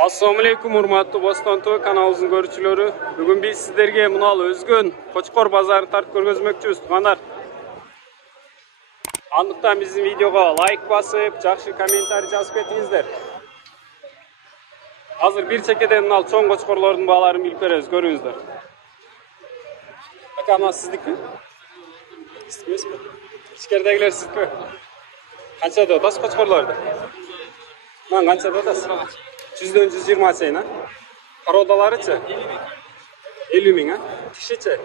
Assalamu alaikum, урматтуу Бостон ТВ каналыбыздын көрүүчүлөрү. Бүгүн биз сиздерге мунал өзгөн Кочкор базарын тартып көргөзмөкчүбүз, туугандар. Андыктан биздин видеого лайк басып, жакшы комментарий жазып кетиңиздер. Азыр бир чекеден мынал чоң кочкорлордун бааларын билип беребиз, көрүңүздөр. Ака, мына сиздики? Сиздики эмеспи? Ичкеридегилер сиздики? Канчада атасыз кочкорлорду? Мына канчада атасыз? 100'дөн 120 чейин, а? Породаларычы? 50 миң, а? Тишичи?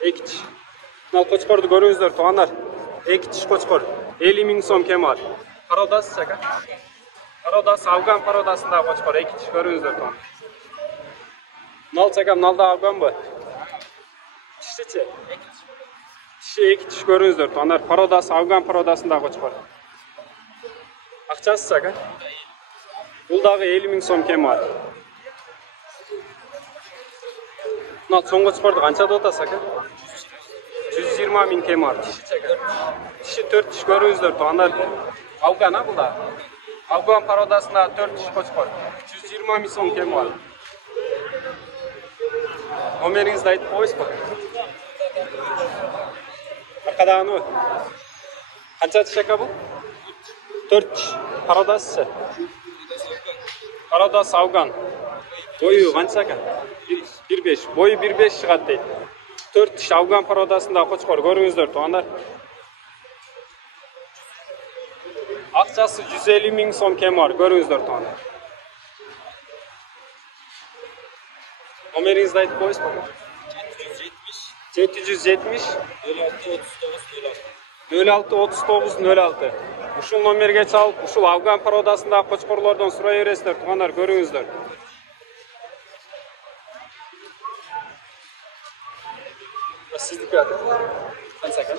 2 тиш. Мына кочкорду көрүңүздөр, туугандар. 2 тиш кочкор. 50 миң сом кем бар. Породасы, ака? Породасы Афган породасындагы кочкор, 2 тиш көрүңүздөр, туугандар. Мынал чака, мыналда Афганбы? Тишичи? 2 тиш. Тиши 2 тиш көрүңүздөр, туугандар. Породасы Афган породасындагы кочкор. Акчасы, ака? Бул дагы 50 миң сом кем бар. Мына чоң кочкорду канча деп атасыз, ака? 120 миң кем бар. Тишичи, ака? Тиши 4 тиш көрүңүздөр, туугандар. Афган, а бул да? Афган породасындагы 4 тиш кочкор. 120 миң сом кем бар. Номериңизди айтып коесузбу? Аркадагыныбы? Канча тиш, ака, бул? 4 тиш. Породасычы? Породасы Афган. Бою канча, ака? 1.5. Бою 1.5 чыгат дейт. 4 тиш Афган породасындагы кочкор көрүңүздөр, туугандар. Акчасы 150 миң сом кем бар, көрүңүздөр, туугандар. Номериңизди айтып коесузбу? 770 063906. Ушул номерге чалып, ушул Афган породасындагы кочкорлордон сурай бересиздер, туугандар, көрүңүздөр. Сиздики, ака? Канча, ака?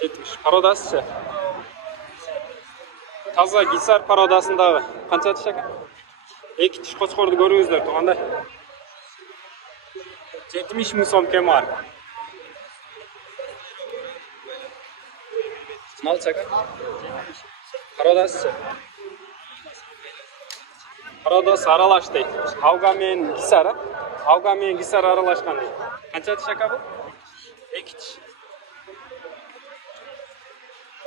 70. Породасычы? Таза гисар породасындагы канча тиш, ака? 2 тиш кочкорду көрүңүздөр, туугандар. 70 миң сом кем бар. Мынал, ака? Породасычы? Породасы аралаш дейт. Афган менен гисар, а? Афган менен гисар аралашкан дейт. Канча тиш, ака, бул? 2 тиш.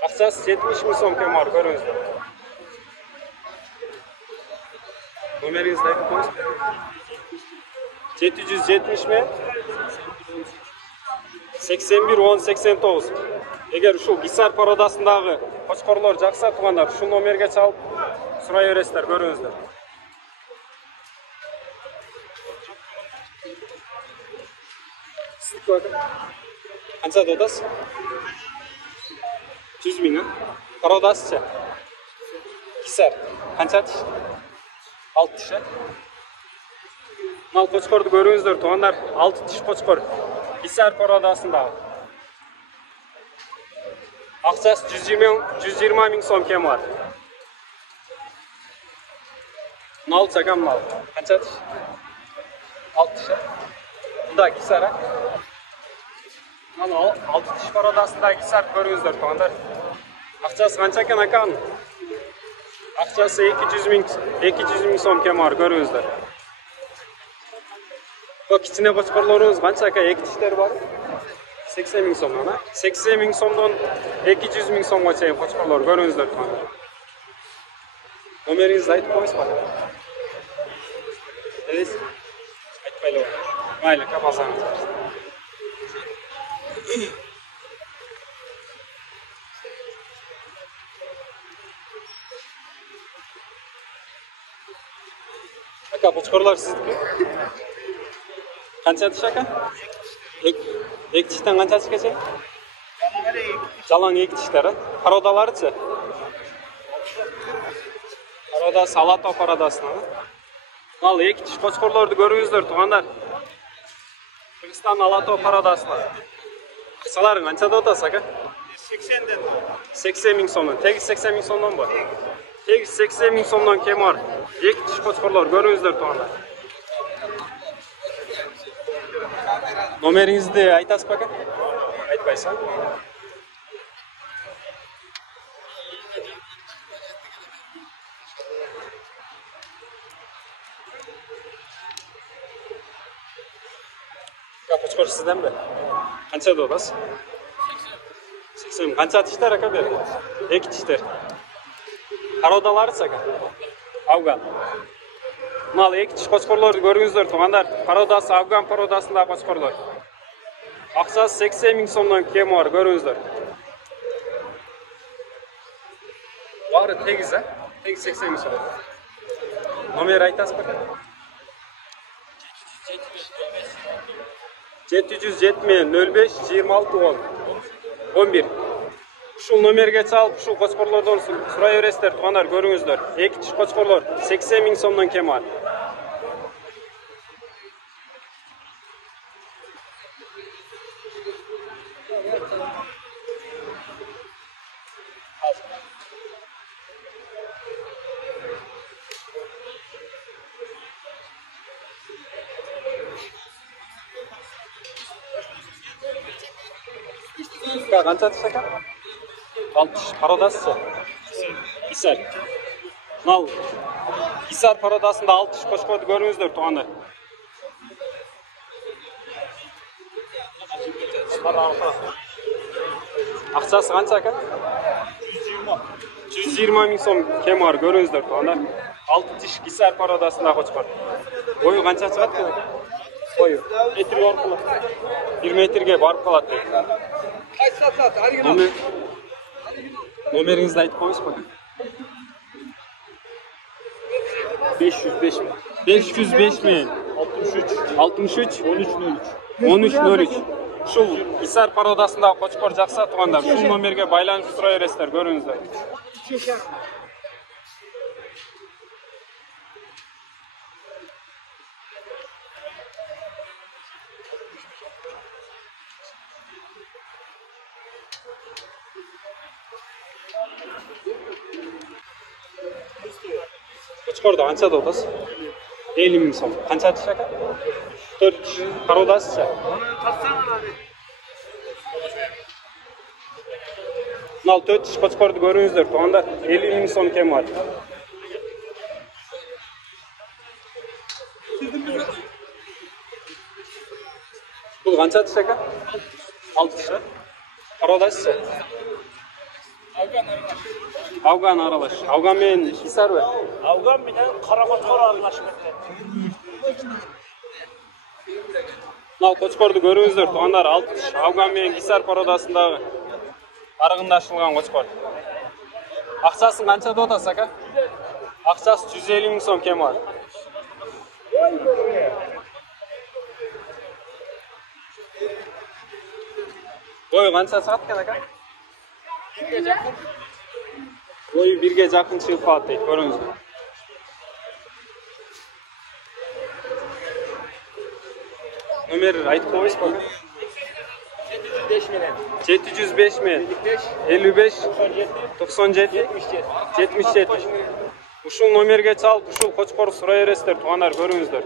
Акчасы 70 миң сом кем бар, көрүңүздөр. Номериңизди айтып коесузбу? 770 мен 81 10 89. Эгер ушул гисар породасындагы кочкорлор жакса, туугандар, ушул номерге чалып сурай бересиздер, көрүңүздөр. Сиздики, ака? Канча деп атасыз? 100 миң, а? Породасычы? Гисар. Канча тиш? 6 тиш, а? Мынал кочкорду көрүңүздөр, туугандар. 6 тиш кочкор. Гисар породасындагы. Акчасы 120 миң сом кем бар. Мынал, ака, мынал. Канча тиш? 6 тиш, а? Мында гисар, а? Мынал 6 тиш породасындагы гисар көрүңүздөр, туугандар. Акчасы канча экен, аканын? Акчасы 200 миң сом кем бар, көрүңүздөр. Бул кичине кочкорлорубуз канча, ака? 2 тиштер бар. 80 миң сомдон, а? 80 миң сомдон 200 миң сомго чейин кочкорлор көрүңүздөр, туугандар. Номериңизди айтып коесузбу? Эс? Айтпайлы. Майлы, ака, базарыңыз. Ака, кочкорлор сиздики? Канча тиш, ака? 2 тиштен канча тишке чейин? Жалаң 2 тиштер, а? Породаларычы? Породасы Алато породасынан, а? Ал 2 тиш кочкорлорду көрүңүздөр, туугандар. Кыргызстан Алато породасынан. Акчаларың канча деп атасыз, ака? 80ден. 80 миң сомдон. Тегиз 80 миң сомдонбу? Тегиз 80 миң сомдон кем бар. 2 тиш кочкорлор көрүңүздөр, туугандар. Номериңизди айтасызбы, ака? Айтпайсыз, а? Qo'chqor sizdanmi? Qanchada olasiz? 80. Qancha tishlar aka beri? 2 tishlar. Parodalari aka? Afgan. Mal 2 tish qo'chqorlarni ko'ringizlar, tug'anlar. Parodasi Afgan parodasida qo'chqorlar. Aqsasi 80 ming so'mdan kemi bor, ko'ringizlar. Bari tegiz, ha? Tegiz 80 ming so'm. Nomer aytasizmi? 770 05 26 11. Şu nomerge çalıp şu qo'chqorlardan so'rayverasizlar, tug'anlar, ko'ringizlar. 2 tish qo'chqorlar 80 ming so'mdan kam bor. Qancha tish aka? 6 tish parodasi. Isar. Mal Isar parodasida 6 tish qo'chqorni ko'ringizlar, tug'anlar. Aqchasi qancha aka? 120 ming so'm kam bor, ko'ringizlar, tug'anlar. 6 tish Isar parodasida qo'chqor. Bo'yi qancha chiqadi aka? Bo'yi metr orqali 1 metrga borib qoladi. Nomeringizni aytib qo'yingizmi? 505 mi? 505 mi? 63 1303. Şu Isar parodasida qo'chqor jaqsa tug'anlar, shu nomerga baylanib so'rayverasizlar, ko'ringizlar. Qo'chqorda qanchada olasiz? 50 ming so'm. Qancha tish aka? 4 tish. Parodasicha. Nol 4 tish qo'chqorni ko'ringizlar, tug'anlar. 50 ming so'm kam bor. Bu qancha tish aka? 6 tish. Parodasicha. Afgan aralash. Afgan men Isar va Afgan bilan qora qo'chqor aralashib ketdi. Nal qo'chqorni ko'ringizlar, tug'anlar, 6 tish Afgan men Isar parodasidaagi arg'indashilgan qo'chqor. Aqchasi qanchada otasiz aka? Aqchasi 150 ming so'm kam bor. Bo'yi qancha chiqadi aka? Bo'yi 1 ga yaqin chiqib qoldi, ko'ringizlar. Nomerni aytib qo'yingizmi? 705 men 55 97 77. Ushul nomerga chalib, ushul qo'chqor so'rayverasizlar, tug'anlar, ko'ringizlar.